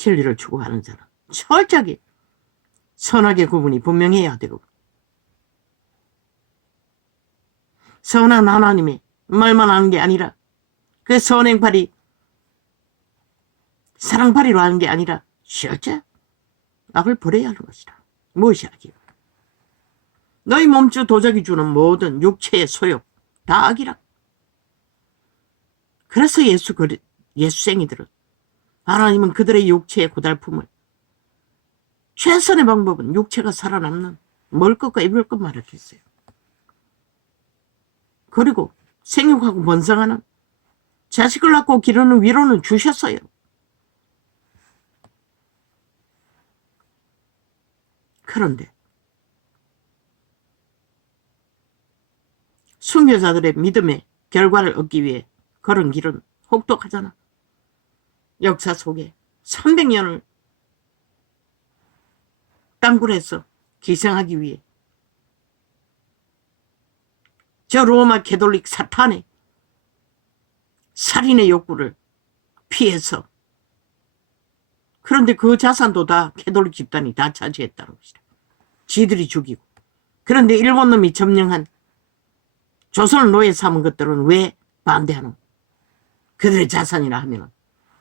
진리를 추구하는 자는 철저하게 선악의 구분이 분명해야 되고, 선한 하나님의 말만 하는 게 아니라, 그 선행팔이 사랑팔이로 하는 게 아니라 실제 악을 버려야 하는 것이다. 무엇이 악이요? 너희 몸주 도적이 주는 모든 육체의 소욕 다 악이라. 그래서 예수생이들은, 하나님은 그들의 육체의 고달픔을, 최선의 방법은 육체가 살아남는 먹을 것과 입을 것 말했어요. 그리고 생육하고 번성하는 자식을 낳고 기르는 위로는 주셨어요. 그런데 순교자들의 믿음의 결과를 얻기 위해 걸은 길은 혹독하잖아. 역사 속에 300년을 땅굴에서 기생하기 위해 저 로마 캐톨릭 사탄의 살인의 욕구를 피해서, 그런데 그 자산도 다 캐톨릭 집단이 다 차지했다는 것이다. 지들이 죽이고. 그런데 일본 놈이 점령한 조선을 노예 삼은 것들은 왜 반대하노? 그들의 자산이라 하면은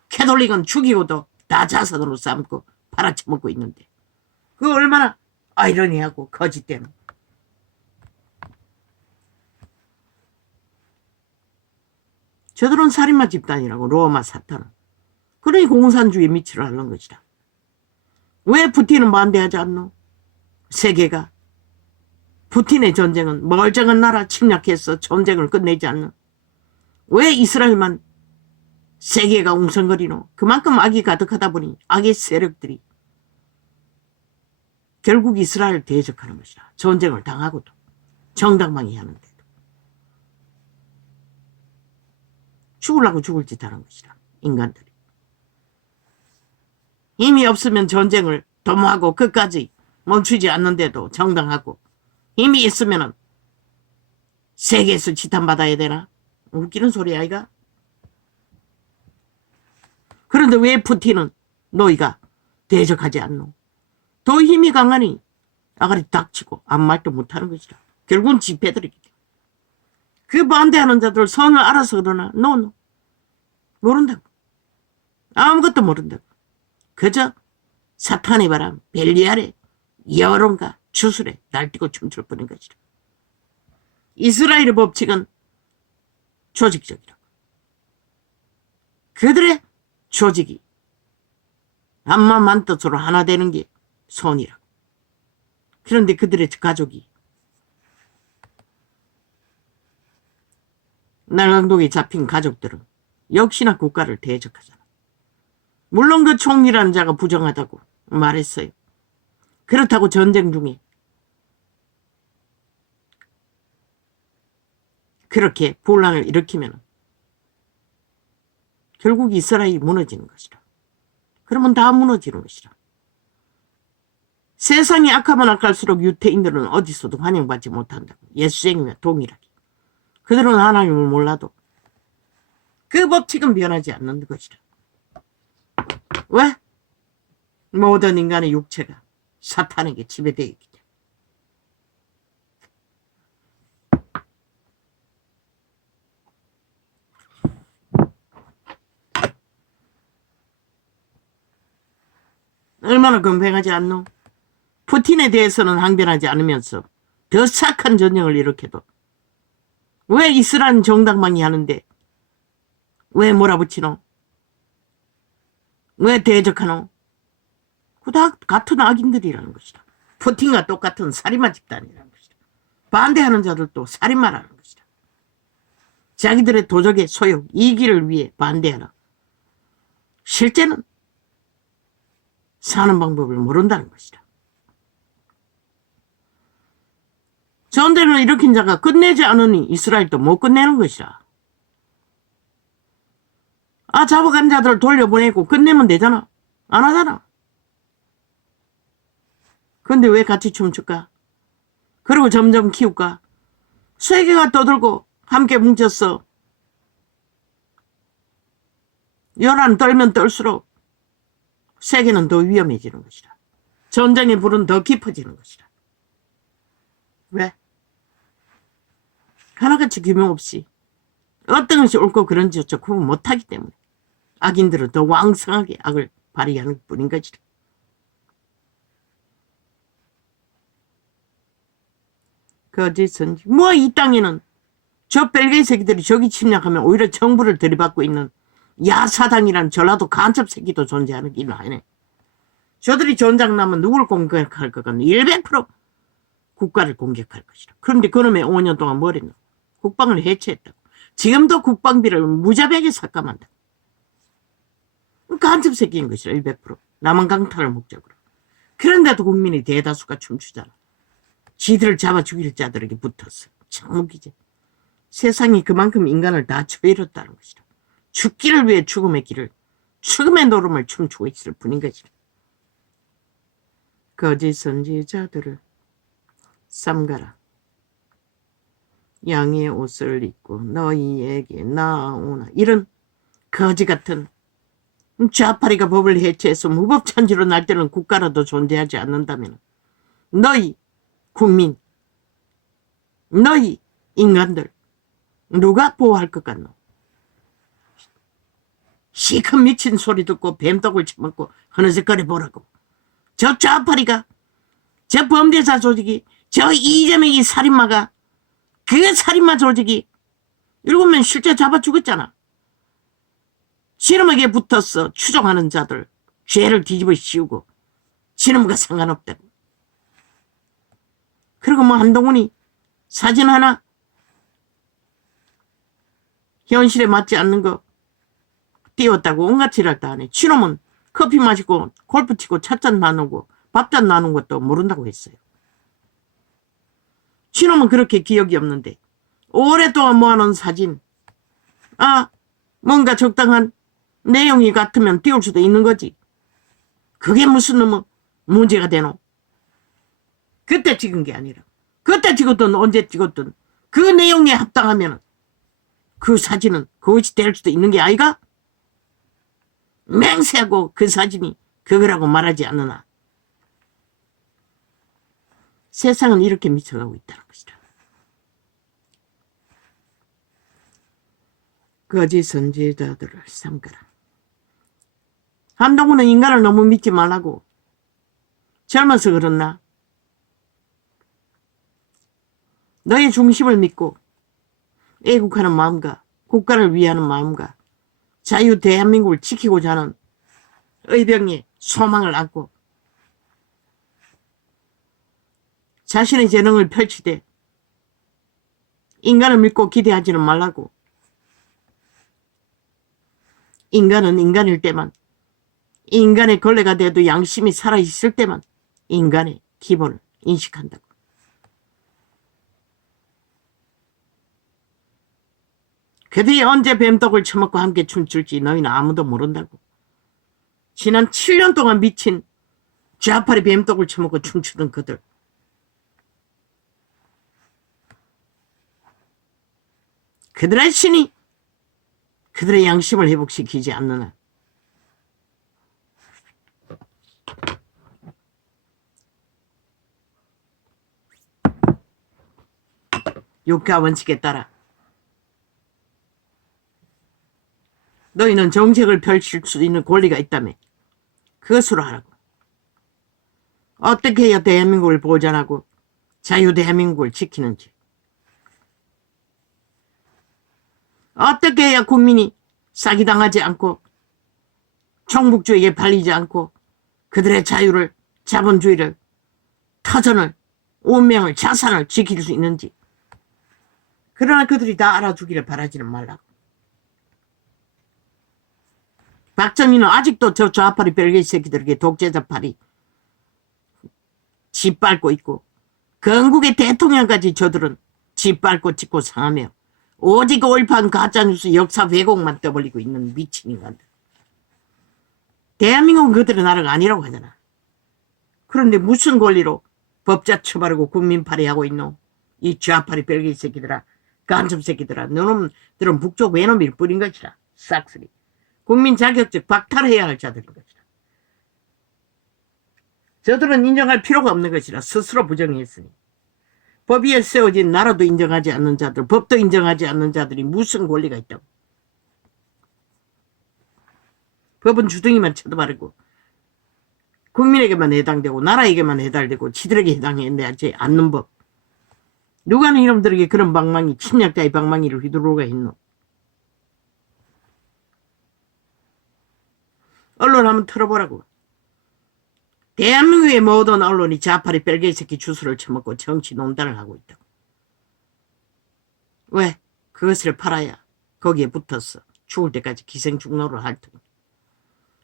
캐톨릭은 죽이고도 다 자산으로 삼고 팔아쳐먹고 있는데, 그거 얼마나 아이러니하고 거짓되노. 저들은 살인마 집단이라고, 로마 사탄은. 그러니 공산주의 미치를 하는 것이다. 왜 푸틴은 반대하지 않노? 세계가 푸틴의 전쟁은 멀쩡한 나라 침략해서 전쟁을 끝내지 않는, 왜 이스라엘만 세계가 웅성거리노? 그만큼 악이 가득하다 보니 악의 세력들이 결국 이스라엘 대적하는 것이다. 전쟁을 당하고도 정당방위 하는데도 죽으려고 죽을 짓 하는 것이다. 인간들이 힘이 없으면 전쟁을 도모하고 끝까지 멈추지 않는데도 정당하고, 힘이 있으면 세계에서 지탄받아야 되나? 웃기는 소리 아이가? 그런데 왜 푸틴은 너희가 대적하지 않노? 더 힘이 강하니 아가리 닥치고 아무 말도 못하는 것이다. 결국은 집회들이기 때문에. 그 반대하는 자들 선을 알아서 그러나? 노. 모른다고. 아무것도 모른다고. 그저 사탄의 바람, 벨리알의 여론과 주술에 날뛰고 춤출 뿐인 것이다. 이스라엘의 법칙은 조직적이라고. 그들의 조직이 암만 뜻으로 하나 되는 게 선이라고. 그런데 그들의 가족이 날강독에 잡힌 가족들은 역시나 국가를 대적하잖아. 물론 그 총리라는 자가 부정하다고 말했어요. 그렇다고 전쟁 중에 그렇게 분란을 일으키면 결국 이스라엘이 무너지는 것이라. 그러면 다 무너지는 것이라. 세상이 악하면 악할수록 유태인들은 어디서도 환영받지 못한다고. 예수쟁이와 동일하게. 그들은 하나님을 몰라도 그 법칙은 변하지 않는 것이라. 왜? 모든 인간의 육체가 사탄에게 지배되어 있기 때문에. 얼마나 건강하지 않노? 푸틴에 대해서는 항변하지 않으면서 더 사악한 전쟁을 일으켜도 왜 이스라엘 정당방위 하는데 왜 몰아붙이노? 왜 대적하노? 그 다 같은 악인들이라는 것이다. 푸틴과 똑같은 살인마 집단이라는 것이다. 반대하는 자들도 살인마라는 것이다. 자기들의 도적의 소욕, 이기를 위해 반대하나 실제는 사는 방법을 모른다는 것이다. 전쟁을 일으킨 자가 끝내지 않으니 이스라엘도 못 끝내는 것이다. 잡아간 자들을 돌려보내고 끝내면 되잖아. 안 하잖아. 근데 왜 같이 춤출까? 그리고 점점 키울까? 세계가 떠들고 함께 뭉쳤어. 열한 떨면 떨수록 세계는 더 위험해지는 것이다. 전쟁의 불은 더 깊어지는 것이다. 왜? 하나같이 규명 없이 어떤 것이 옳고 그런지 어쩌고 구분 못하기 때문에 악인들은 더 왕성하게 악을 발휘하는 뿐인 것이다. 거짓은 뭐 이 땅에는 저 벨기에 새끼들이 저기 침략하면 오히려 정부를 들이받고 있는 야사당이란 전라도 간첩 새끼도 존재하는 아니네. 저들이 전장 나면 누구를 공격할 것 같나? 100% 국가를 공격할 것이다. 그런데 그놈의 5년 동안 뭘 했노? 국방을 해체했다고. 지금도 국방비를 무자비하게 삭감한다. 간첩 새끼인 것이다. 100%. 남한 강탈을 목적으로. 그런데도 국민이 대다수가 춤추잖아. 지들을 잡아 죽일 자들에게 붙었어. 참 웃기지. 세상이 그만큼 인간을 다 저버렸다는 것이다. 죽기를 위해 죽음의 길을, 죽음의 노름을 춤추고 있을 뿐인 것이다. 거짓 선지자들을 삼가라. 양의 옷을 입고 너희에게 나오나. 이런 거지 같은 좌파리가 법을 해체해서 무법천지로 날뛰는 국가라도 존재하지 않는다면 너희 국민, 너희 인간들 누가 보호할 것 같노? 시큰 미친 소리 듣고 뱀떡을 쳐먹고 흐느적거려 보라고. 저 좌파리가, 저 범죄자 조직이, 저 이재명이 살인마가, 그 살인마 조직이 7명 실제 잡아 죽었잖아. 지놈에게 붙어서 추종하는 자들 죄를 뒤집어 씌우고 지놈과 상관없다고. 그리고 뭐 한동훈이 사진 하나 현실에 맞지 않는 거 띄웠다고 온갖 지랄 다 하네. 지놈은 커피 마시고 골프 치고 찻잔 나누고 밥잔 나눈 것도 모른다고 했어요. 지놈은 그렇게 기억이 없는데 오랫동안 모아놓은 사진, 뭔가 적당한 내용이 같으면 띄울 수도 있는 거지. 그게 무슨 놈의 문제가 되노? 그때 찍은 게 아니라 그때 찍었든 언제 찍었든 그 내용에 합당하면 그 사진은 그것이 될 수도 있는 게 아이가? 맹세하고 그 사진이 그거라고 말하지 않느나. 세상은 이렇게 미쳐가고 있다는 것이다. 거짓 선지자들을 삼가라. 한동훈은 인간을 너무 믿지 말라고. 젊어서 그렇나? 너의 중심을 믿고 애국하는 마음과 국가를 위하는 마음과 자유 대한민국을 지키고자 하는 의병의 소망을 안고 자신의 재능을 펼치되 인간을 믿고 기대하지는 말라고. 인간은 인간일 때만, 인간의 걸레가 돼도 양심이 살아있을 때만 인간의 기본을 인식한다고. 그들이 언제 뱀떡을 처먹고 함께 춤출지 너희는 아무도 모른다고. 지난 7년 동안 미친 좌파리 뱀떡을 처먹고 춤추던 그들. 그들의 신이 그들의 양심을 회복시키지 않느냐. 육가 원칙에 따라 너희는 정책을 펼칠 수 있는 권리가 있다며 그것으로 하라고. 어떻게 해야 대한민국을 보존하고 자유 대한민국을 지키는지, 어떻게 해야 국민이 사기당하지 않고 총국주의에 발리지 않고 그들의 자유를, 자본주의를, 터전을, 운명을, 자산을 지킬 수 있는지. 그러나 그들이 다 알아주기를 바라지는 말라고. 박정희는 아직도 저 좌파리 벨기에 새끼들에게 독재자파리 짓밟고 있고 건국의 대통령까지 저들은 짓밟고 찍고 상하며 오직 올판 가짜뉴스 역사 왜곡만 떠벌리고 있는 미친 인간들. 대한민국은 그들의 나라가 아니라고 하잖아. 그런데 무슨 권리로 법자 처벌하고 국민 팔이하고 있노? 이 좌파리 벨기에 새끼들아, 간첩 새끼들아, 너놈들은 북쪽 외놈일 뿐인 것이라. 싹쓸이 국민 자격증 박탈해야 할 자들인 것이다. 저들은 인정할 필요가 없는 것이라 스스로 부정했으니 법 위에 세워진 나라도 인정하지 않는 자들, 법도 인정하지 않는 자들이 무슨 권리가 있다고. 법은 주둥이만 쳐다바르고 국민에게만 해당되고 나라에게만 해당되고 지들에게 해당되지 않는 법. 누가 이놈들에게 그런 방망이, 침략자의 방망이를 휘두르가 있노? 언론 한번 틀어보라고. 대한민국의 모든 언론이 좌파리 뺄개이 새끼 주스를 처먹고 정치 농단을 하고 있다고. 왜? 그것을 팔아야 거기에 붙었어. 죽을 때까지 기생충노를 할 테니.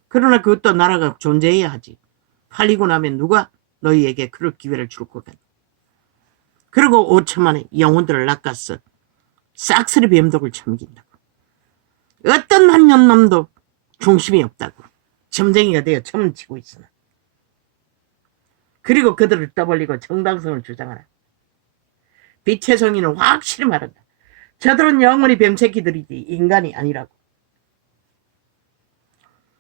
그러나 그것도 나라가 존재해야 하지. 팔리고 나면 누가 너희에게 그럴 기회를 줄 것 같아. 그리고 5천만의 영혼들을 낚아서 싹쓸이 뱀독을 처먹인다고. 어떤 한 년놈도 중심이 없다고. 점쟁이가 되어 점치고 있으나. 그리고 그들을 떠벌리고 정당성을 주장하라. 빛의 성인은 확실히 말한다. 저들은 영원히 뱀새끼들이지 인간이 아니라고.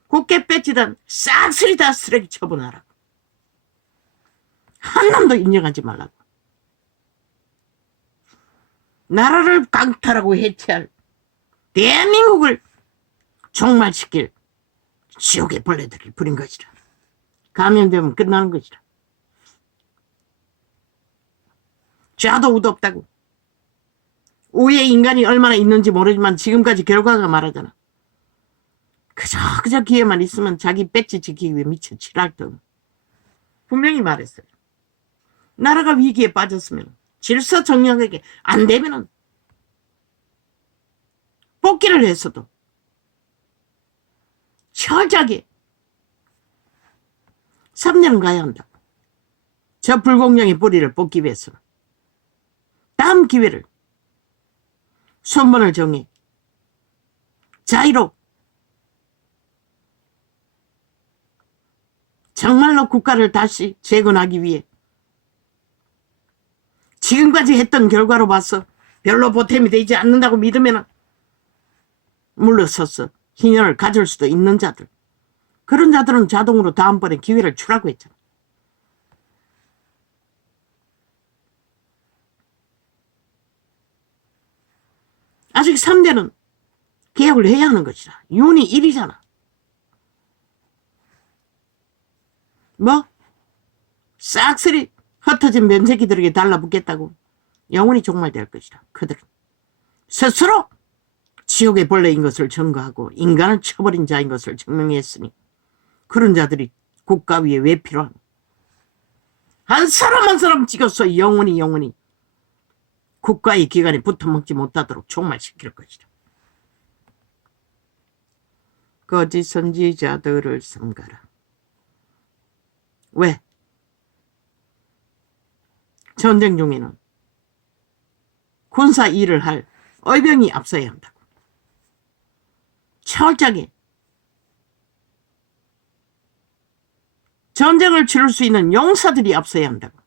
곱게 뺏지던 싹쓸이 다 쓰레기 처분하라고. 한 놈도 인정하지 말라고. 나라를 강탈하고 해체할 대한민국을 종말시킬 지옥의 벌레들을 부린 것이라. 감염되면 끝나는 것이라. 죄도 우도 없다고. 우에 인간이 얼마나 있는지 모르지만 지금까지 결과가 말하잖아. 그저 기회만 있으면 자기 배지 지키기 위해 미쳐 칠할 등. 분명히 말했어요. 나라가 위기에 빠졌으면 질서 정령에게 안 되면은 복귀를 했어도 철저하게 3년은 가야 한다고. 저 불공정의 뿌리를 뽑기 위해서는 다음 기회를 순번을 정해 자유로 정말로 국가를 다시 재건하기 위해 지금까지 했던 결과로 봐서 별로 보탬이 되지 않는다고 믿으면 물러서서 희년을 가질 수도 있는 자들, 그런 자들은 자동으로 다음번에 기회를 주라고 했잖아. 아직 3대는 개혁을 해야 하는 것이다. 윤이 1이잖아. 뭐? 싹쓸이 흩어진 면새끼들에게 달라붙겠다고. 영원히 종말될 것이다. 그들은 스스로 지옥의 벌레인 것을 증거하고 인간을 쳐버린 자인 것을 증명했으니 그런 자들이 국가 위에 왜 필요하노? 한 사람 한 사람 찍어서 영원히 국가의 기관에 붙어먹지 못하도록 종말시킬 것이다. 거짓 선지자들을 삼가라. 왜? 전쟁 중에는 군사 일을 할 의병이 앞서야 한다고. 철저하게 전쟁을 치를 수 있는 용사들이 앞서야 한다고.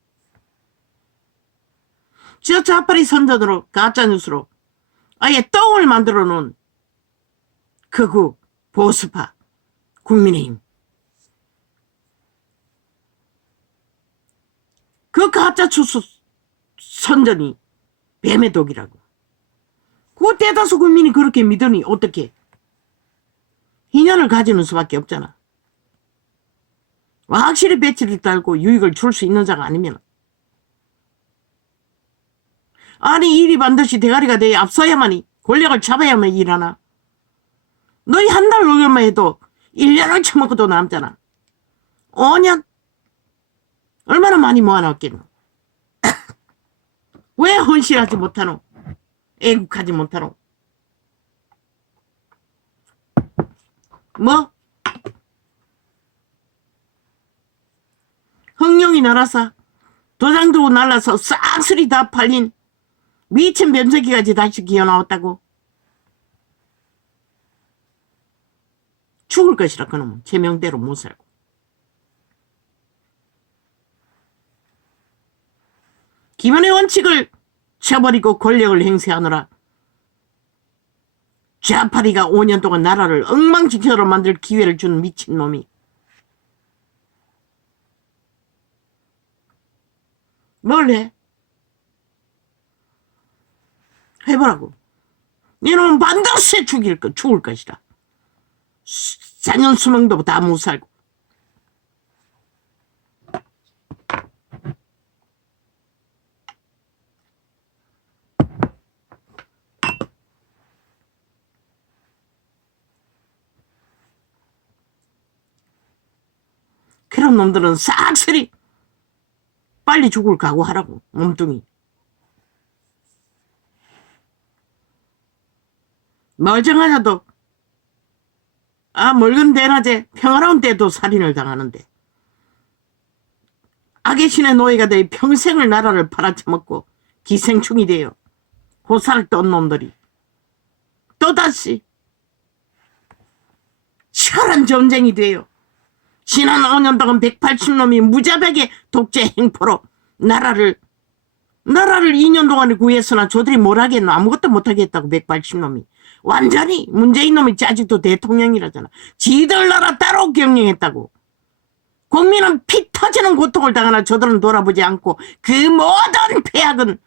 저 좌파리 선전으로 가짜뉴스로 아예 똥을 만들어 놓은 극우 보수파 국민의힘, 그 가짜 추수 선전이 뱀의 독이라고. 그 대다수 국민이 그렇게 믿으니 어떻게 희년을 가지는 수밖에 없잖아. 확실히 배치를 달고 유익을 줄 수 있는 자가 아니면, 아니 일이 반드시 대가리가 돼야 앞서야만이 권력을 잡아야만 일하나. 너희 한 달 놀기만 해도 1년을 처먹어도 남잖아. 5년? 얼마나 많이 모아놨겠노. 왜 헌신하지 못하노? 애국하지 못하노? 뭐? 흥룡이 날아서 도장 두고 날라서 싹쓸이 다 팔린 미친 변세기까지 다시 기어나왔다고? 죽을 것이라 그놈은 제명대로 못 살고. 기본의 원칙을 쳐버리고 권력을 행세하느라 좌파리가 5년 동안 나라를 엉망진창으로 만들 기회를 준 미친놈이 뭘 해? 해보라고. 이놈은 반드시 죽을 것이다. 4년 수명도 다 못 살고. 그런 놈들은 싹쓸이 빨리 죽을 각오하라고. 몸뚱이. 멀쩡하자도 멀건 대낮에 평화로운 때도 살인을 당하는데 악의 신의 노예가 돼 평생을 나라를 팔아쳐먹고 기생충이 되어 호사를 떤 놈들이 또다시 치열한 전쟁이 되어 지난 5년 동안 180놈이 무자백의 독재 행포로 나라를 2년 동안에 구했으나 저들이 뭘 하겠노. 아무것도 못하겠다고 180놈이. 완전히 문재인 놈이 아직도 대통령이라잖아. 지들 나라 따로 경영했다고. 국민은 피 터지는 고통을 당하나 저들은 돌아보지 않고 그 모든 폐악은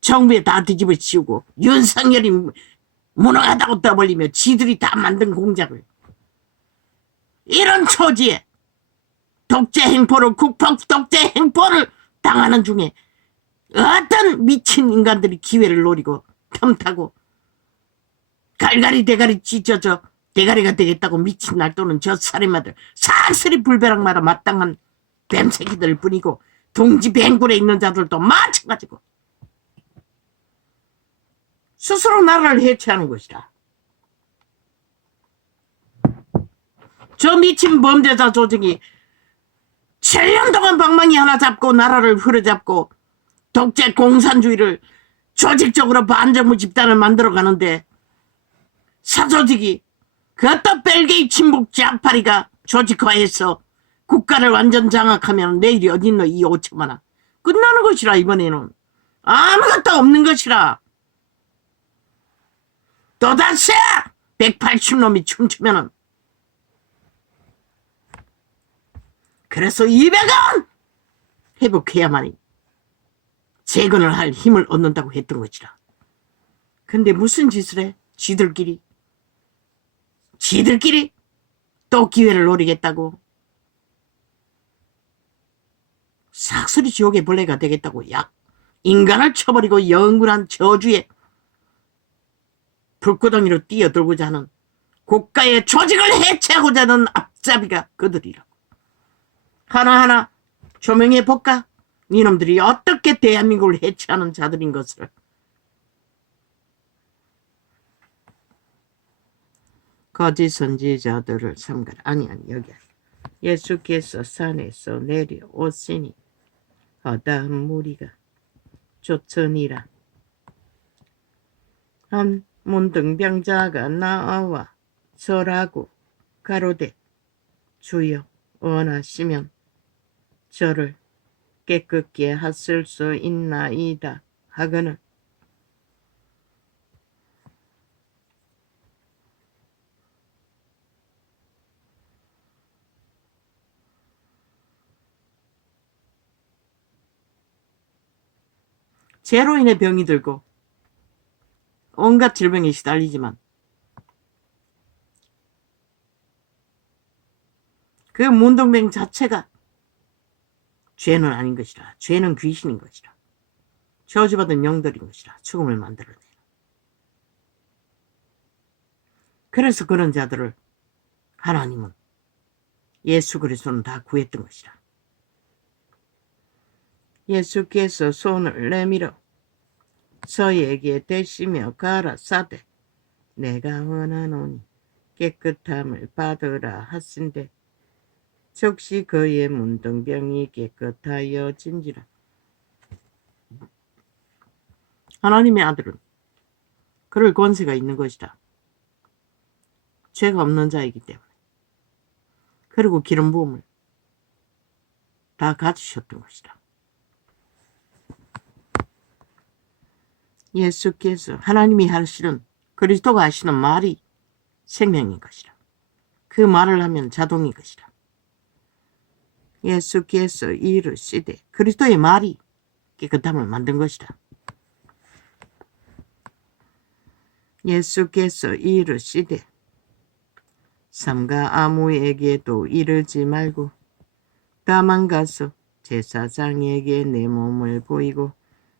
정부에 다 뒤집어 씌우고 윤석열이 무능하다고 떠벌리며 지들이 다 만든 공작을. 이런 처지에 국폭 독재 행포를 당하는 중에 어떤 미친 인간들이 기회를 노리고 틈타고 갈갈이 대가리 찢어져 대가리가 되겠다고 미친 날도는 저 살인마들 싹쓸이 불벼락마다 마땅한 뱀새끼들 뿐이고 동지뱅굴에 있는 자들도 마찬가지고 스스로 나라를 해체하는 것이다. 저 미친 범죄자 조직이 7년 동안 방망이 하나 잡고 나라를 흐려잡고 독재 공산주의를 조직적으로 반정부 집단을 만들어가는데 사조직이 그것도 벨기에 친북 좌파리가 조직화해서 국가를 완전 장악하면 내일이 어딨노. 이 5천만원 끝나는 것이라. 이번에는 아무것도 없는 것이라. 또다시 180놈이 춤추면은 그래서 200원 회복해야만이 재건을 할 힘을 얻는다고 했던 것이라. 근데 무슨 짓을 해? 지들끼리 또 기회를 노리겠다고. 싹쓸이 지옥의 벌레가 되겠다고 인간을 쳐버리고 영원한 저주의 불구덩이로 뛰어들고자 하는 국가의 조직을 해체하고자 하는 앞잡이가 그들이라고. 하나하나 조명해볼까? 이놈들이 어떻게 대한민국을 해체하는 자들인 것을. 거짓 선지자들을 삼가라. 아니 여기 예수께서 산에서 내려오시니 허다한 무리가 쫓으니라. 한 문둥병자가 나와 절하고 가로되 주여 원하시면 저를 깨끗게 하실 수 있나이다 하거늘 죄로 인해 병이 들고 온갖 질병에 시달리지만 그 문둥병 자체가 죄는 아닌 것이라. 죄는 귀신인 것이라. 저주받은 영들인 것이라. 죽음을 만들어내는. 그래서 그런 자들을 하나님은 예수 그리스도는 다 구했던 것이라. 예수께서 손을 내밀어 저에게 대시며 가라사대 내가 원하노니 깨끗함을 받으라 하신대 즉시 그의 문둥병이 깨끗하여진지라. 하나님의 아들은 그럴 권세가 있는 것이다. 죄가 없는 자이기 때문에. 그리고 기름 부음을 다 가지셨던 것이다. 예수께서 하나님이 하시는 그리스도가 하시는 말이 생명인 것이라. 그 말을 하면 자동인 것이라. 예수께서 이르시되 그리스도의 말이 깨끗함을 만든 것이다. 예수께서 이르시되 삼가 아무에게도 이르지 말고 다만 가서 제사장에게 내 몸을 보이고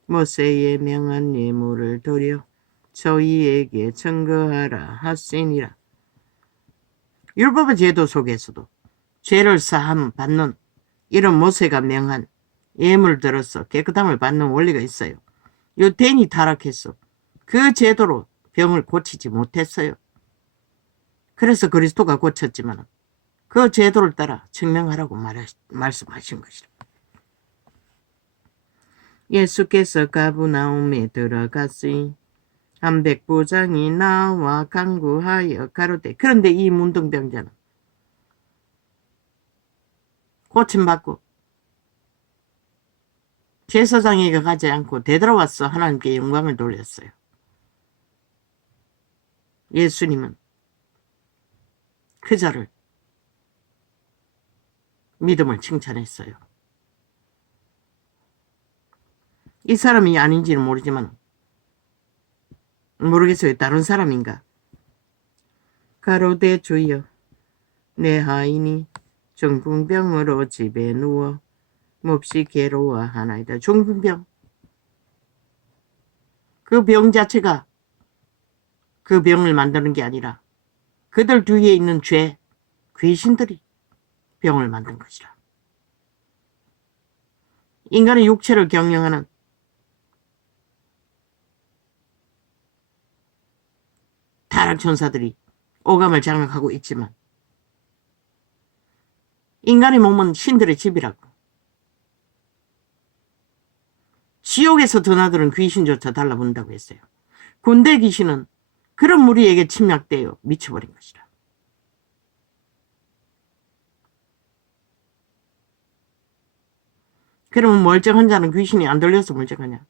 모세의 명한 예물을 드려 저희에게 증거하라 하시니라. 율법의 제도 속에서도 죄를 사함 받는 이런 모세가 명한 예물 들어서 깨끗함을 받는 원리가 있어요. 유대인이 타락했어. 그 제도로 병을 고치지 못했어요. 그래서 그리스도가 고쳤지만 그 제도를 따라 증명하라고 말씀하신 것이다. 예수께서 가브나움에 들어갔으니 한 백부장이 나와 간구하여 가로되. 그런데 이 문둥병자는 고침받고 제사장에게 가지 않고 되돌아와서 하나님께 영광을 돌렸어요. 예수님은 그 자를 믿음을 칭찬했어요. 이 사람이 아닌지는 모르지만 모르겠어요. 다른 사람인가? 가로되 주여 내 하인이 중풍병으로 집에 누워 몹시 괴로워하나이다. 중풍병. 그 병 자체가 그 병을 만드는 게 아니라 그들 뒤에 있는 죄, 귀신들이 병을 만든 것이라. 인간의 육체를 경영하는 타락천사들이 오감을 장악하고 있지만 인간의 몸은 신들의 집이라고. 지옥에서 드나드는 귀신조차 달라붙는다고 했어요. 군대 귀신은 그런 무리에게 침략되어 미쳐버린 것이라. 그러면 멀쩡한 자는 귀신이 안 들려서 멀쩡하냐?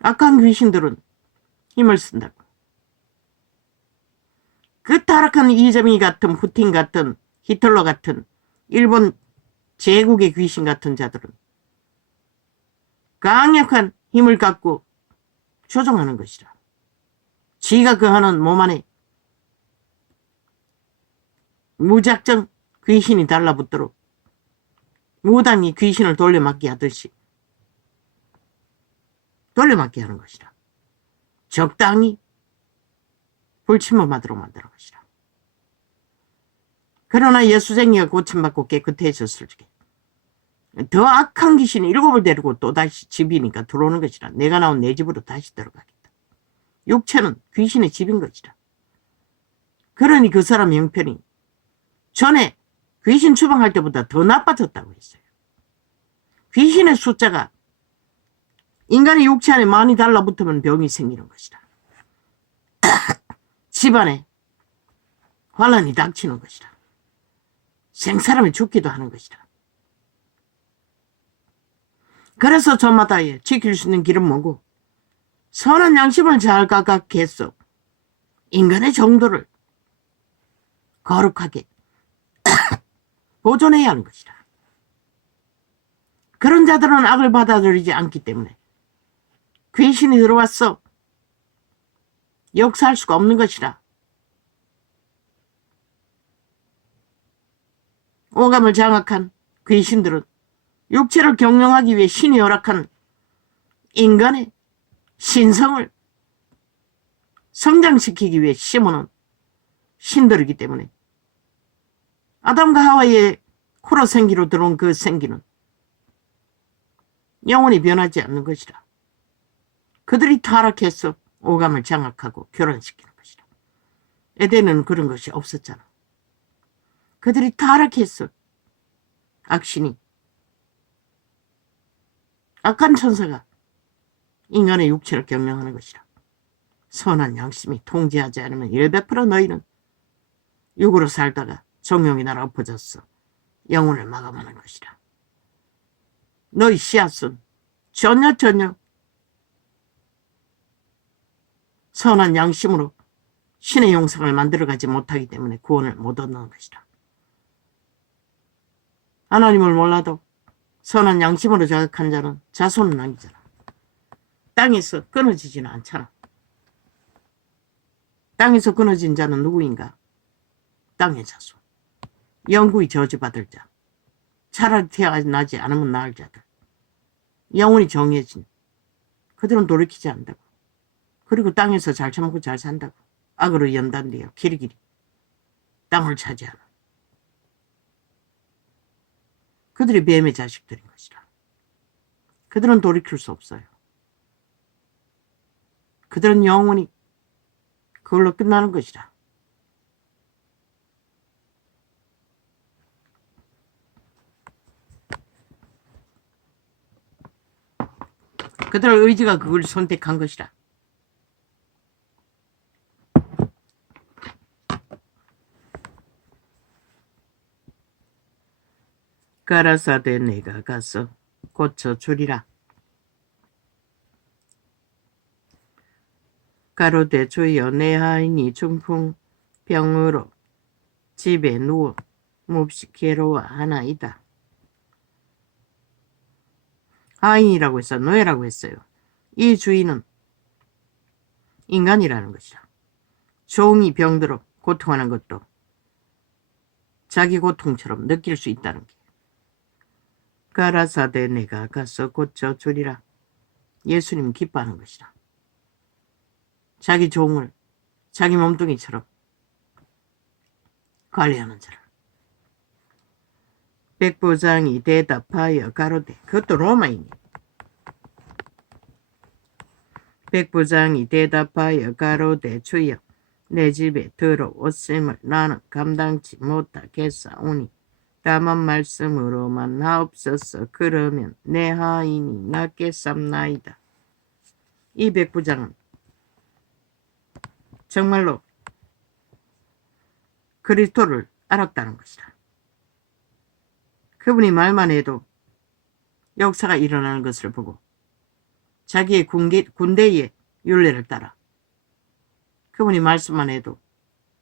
악한 귀신들은 힘을 쓴다고. 그 타락한 이재명이 같은 푸틴 같은 히틀러 같은 일본 제국의 귀신 같은 자들은 강력한 힘을 갖고 조종하는 것이라. 지가 그 하는 몸 안에 무작정 귀신이 달라붙도록 무당이 귀신을 돌려막기 하듯이 돌려막기 하는 것이라. 적당히 불침범하도록 만드는 것이라. 그러나 예수쟁이가 고침받고 깨끗해졌을 적에 더 악한 귀신이 7을 데리고 또다시 집이니까 들어오는 것이라. 내가 나온 내 집으로 다시 들어가겠다. 육체는 귀신의 집인 것이라. 그러니 그 사람 형편이 전에 귀신 추방할 때보다 더 나빠졌다고 했어요. 귀신의 숫자가 인간의 육체 안에 많이 달라붙으면 병이 생기는 것이라. 집안에 환란이 닥치는 것이라. 생사람이 죽기도 하는 것이라. 그래서 저마다 지킬 수 있는 길은 뭐고 선한 양심을 잘 각각해서 인간의 정도를 거룩하게 보존해야 하는 것이라. 그런 자들은 악을 받아들이지 않기 때문에 귀신이 들어왔어 역사할 수가 없는 것이라. 오감을 장악한 귀신들은 육체를 경영하기 위해 신이 허락한 인간의 신성을 성장시키기 위해 심어놓은 신들이기 때문에 아담과 하와의 코로 생기로 들어온 그 생기는 영원히 변하지 않는 것이라. 그들이 타락해서 오감을 장악하고 결혼시키는 것이라. 에덴은 그런 것이 없었잖아. 그들이 타락해서 악신이 악한 천사가 인간의 육체를 경영하는 것이라. 선한 양심이 통제하지 않으면 100% 너희는 육으로 살다가 정욕이 날아 엎어졌어 영혼을 마감하는 것이라. 너희 씨앗은 전혀 선한 양심으로 신의 형상을 만들어가지 못하기 때문에 구원을 못 얻는 것이라. 하나님을 몰라도 선한 양심으로 자극한 자는 자손을 남기잖아. 땅에서 끊어지지는 않잖아. 땅에서 끊어진 자는 누구인가? 땅의 자손. 영구히 저주받을 자. 차라리 태어나지 않으면 나을 자들. 영혼이 정해진. 그들은 돌이키지 않는다고. 그리고 땅에서 잘 처먹고 잘 산다고. 악으로 연단되어 길이길이 땅을 차지하는. 그들이 뱀의 자식들인 것이라. 그들은 돌이킬 수 없어요. 그들은 영원히 그걸로 끝나는 것이라. 그들의 의지가 그걸 선택한 것이라. 가라사대 내가 가서 고쳐주리라. 가로되 주여 내 하인이 중풍병으로 집에 누워 몹시 괴로워하나이다. 하인이라고 했어. 노예라고 했어요. 이 주인은 인간이라는 것이라. 종이 병들어 고통하는 것도 자기 고통처럼 느낄 수 있다는 게. 가라사대 내가 가서 고쳐주리라. 예수님 기뻐하는 것이라. 자기 종을 자기 몸뚱이처럼 관리하는 자라. 백부장이 대답하여 가로되, 그것도 로마인이. 백부장이 대답하여 가로되, 주여 내 집에 들어오심을 나는 감당치 못하겠사오니 다만 말씀으로만 하옵소서. 그러면 내 하인이 낫겠삼나이다. 이 백부장은 정말로 그리스도를 알았다는 것이다. 그분이 말만 해도 역사가 일어나는 것을 보고 자기의 군대의 율례를 따라 그분이 말씀만 해도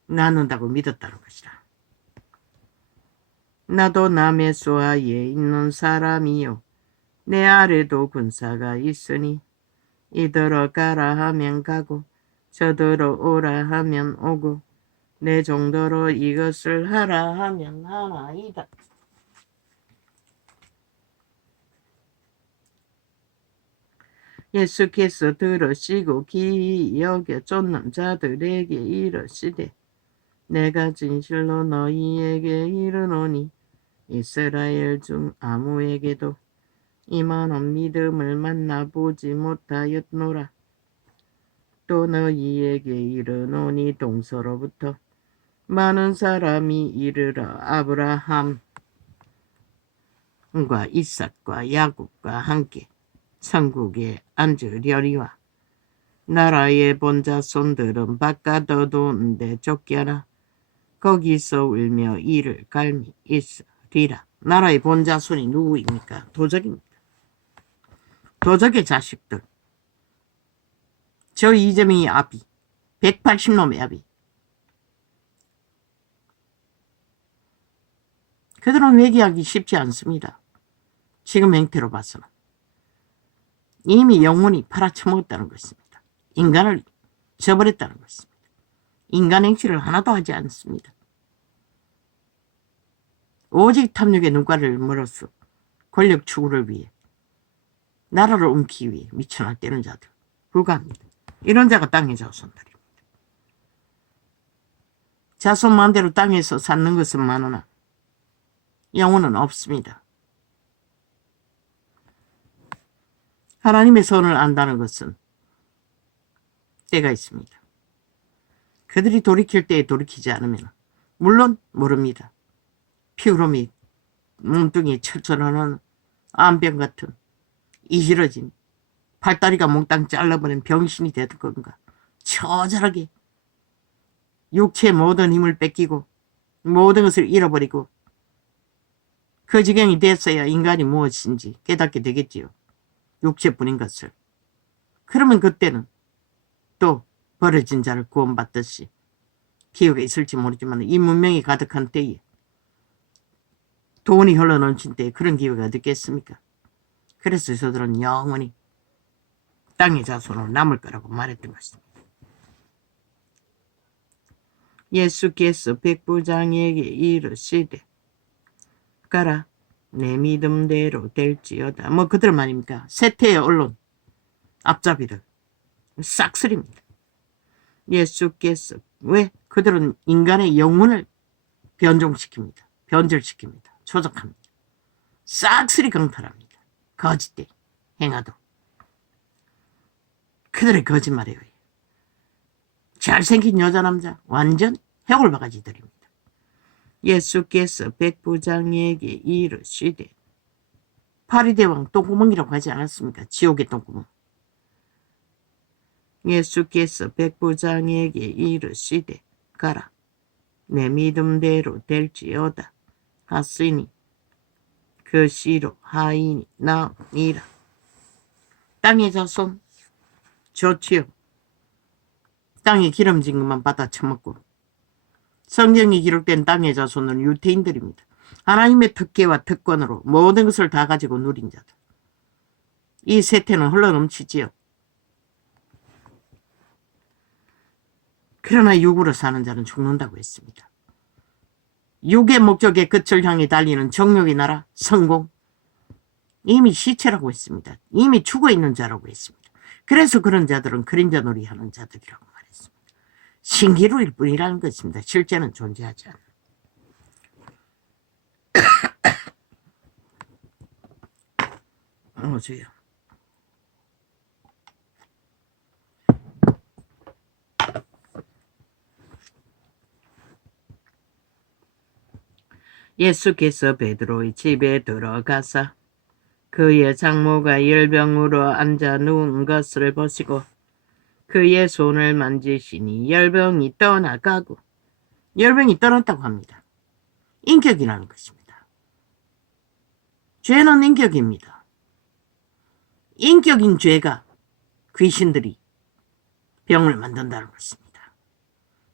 낫는다고 믿었다는 것이다. 나도 남의 수하에 있는 사람이요 내 아래도 군사가 있으니 이들어 가라 하면 가고 저들어 오라 하면 오고 내 정도로 이것을 하라 하면 하나이다. 예수께서 들으시고 기이 여겨 쫓는 자들에게 이르시되, 내가 진실로 너희에게 이르노니 이스라엘 중 아무에게도 이만한 믿음을 만나보지 못하였노라. 또 너희에게 이르노니 동서로부터 많은 사람이 이르러 아브라함과 이삭과 야곱과 함께 천국에 앉으려리와 나라의 본자손들은 바깥 어두운 데 쫓겨나 거기서 울며 이를 갈미 있으리라. 나라의 본자손이 누구입니까? 도적입니다. 도적의 자식들. 저 이재명이 아비, 180놈의 아비. 그들은 회개하기 쉽지 않습니다. 지금 행태로 봐서는. 이미 영혼이 팔아쳐먹었다는 것입니다. 인간을 저버렸다는 것입니다. 인간 행실을 하나도 하지 않습니다. 오직 탐욕의 눈가를 멀어서 권력 추구를 위해 나라를 옮기기 위해 미쳐날 때는 자들 불가합니다. 이런 자가 땅의 자손들입니다. 자손 마음대로 땅에서 쌓는 것은 많으나 영혼은 없습니다. 하나님의 선을 안다는 것은 때가 있습니다. 그들이 돌이킬 때에 돌이키지 않으면 물론 모릅니다. 피그로미 몸뚱이에 철철하는 암병 같은 이지러진 팔다리가 몽땅 잘라버린 병신이 되던 건가. 처절하게 육체의 모든 힘을 뺏기고 모든 것을 잃어버리고 그 지경이 됐어야 인간이 무엇인지 깨닫게 되겠지요. 육체뿐인 것을. 그러면 그때는 또 버려진 자를 구원받듯이 기회가 있을지 모르지만 이 문명이 가득한 때에 돈이 흘러넘칠 때 그런 기회가 어딨겠습니까? 그래서 저들은 영원히 땅의 자손으로 남을 거라고 말했던 것입니다. 예수께서 백부장에게 이르시되 가라 내 믿음대로 될지어다. 뭐 그들 말입니까? 세태의 언론 앞잡이들 싹쓸입니다. 예수께서 왜? 그들은 인간의 영혼을 변종시킵니다. 변절시킵니다. 조작합니다. 싹쓸이 강탈합니다. 거짓되 행하도 그들의 거짓말이에요. 잘생긴 여자 남자 완전 해골바가지들입니다. 예수께서 백부장에게 이르시되 파리대왕 똥구멍이라고 하지 않았습니까? 지옥의 똥구멍. 예수께서 백부장에게 이르시되 가라 내 믿음대로 될지어다 하시니 그 시로 하인이 나니라. 땅의 자손 좋지요. 땅에 기름진 것만 받아 처먹고 성경이 기록된 땅의 자손은 유태인들입니다. 하나님의 특혜와 특권으로 모든 것을 다 가지고 누린 자들. 이 세태는 흘러넘치지요. 그러나 육으로 사는 자는 죽는다고 했습니다. 육의 목적의 끝을 향해 달리는 정욕의 나라, 성공. 이미 시체라고 했습니다. 이미 죽어있는 자라고 했습니다. 그래서 그런 자들은 그림자 놀이 하는 자들이라고 말했습니다. 신기루일 뿐이라는 것입니다. 실제는 존재하지 않아요. 주여. 예수께서 베드로의 집에 들어가사 그의 장모가 열병으로 앉아 누운 것을 보시고 그의 손을 만지시니 열병이 떠나가고 열병이 떠났다고 합니다. 인격이라는 것입니다. 죄는 인격입니다. 인격인 죄가 귀신들이 병을 만든다는 것입니다.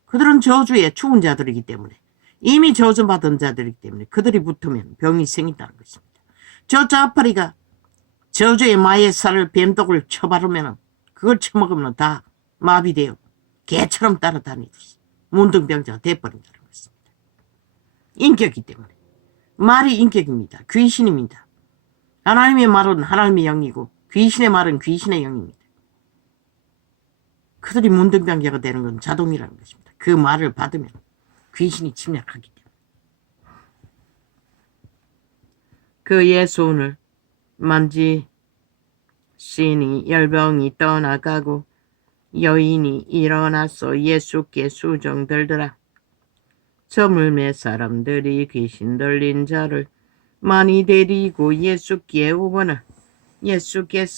그들은 저주의 죽은 자들이기 때문에 이미 저주받은 자들이기 때문에 그들이 붙으면 병이 생긴다는 것입니다. 저 짜파리가 저주의 마의 살을 뱀독을 쳐바르면 그걸 쳐먹으면 다 마비되어 개처럼 따라다니듯이 문둥병자가 돼버린다는 것입니다. 인격이기 때문에. 말이 인격입니다. 귀신입니다. 하나님의 말은 하나님의 영이고 귀신의 말은 귀신의 영입니다. 그들이 문둥병자가 되는 건 자동이라는 것입니다. 그 말을 받으면 귀신이 침략하기 때문에. 그의 손을 만지시니 열병이 떠나가고 여인이 일어나서 예수께 수정들더라. 저물매 사람들이 귀신 들린 자를 많이 데리고 예수께 오거나 예수께서